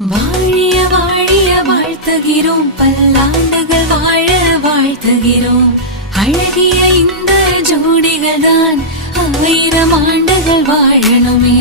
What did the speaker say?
வாழிய வாழிய வாழ்த்துகிறோம், பல்லாண்டுகள் வாழ வாழ்த்துகிறோம். அழகிய இந்த ஜோடிகள் தான் 1000 ஆண்டுகள் வாழணுமே.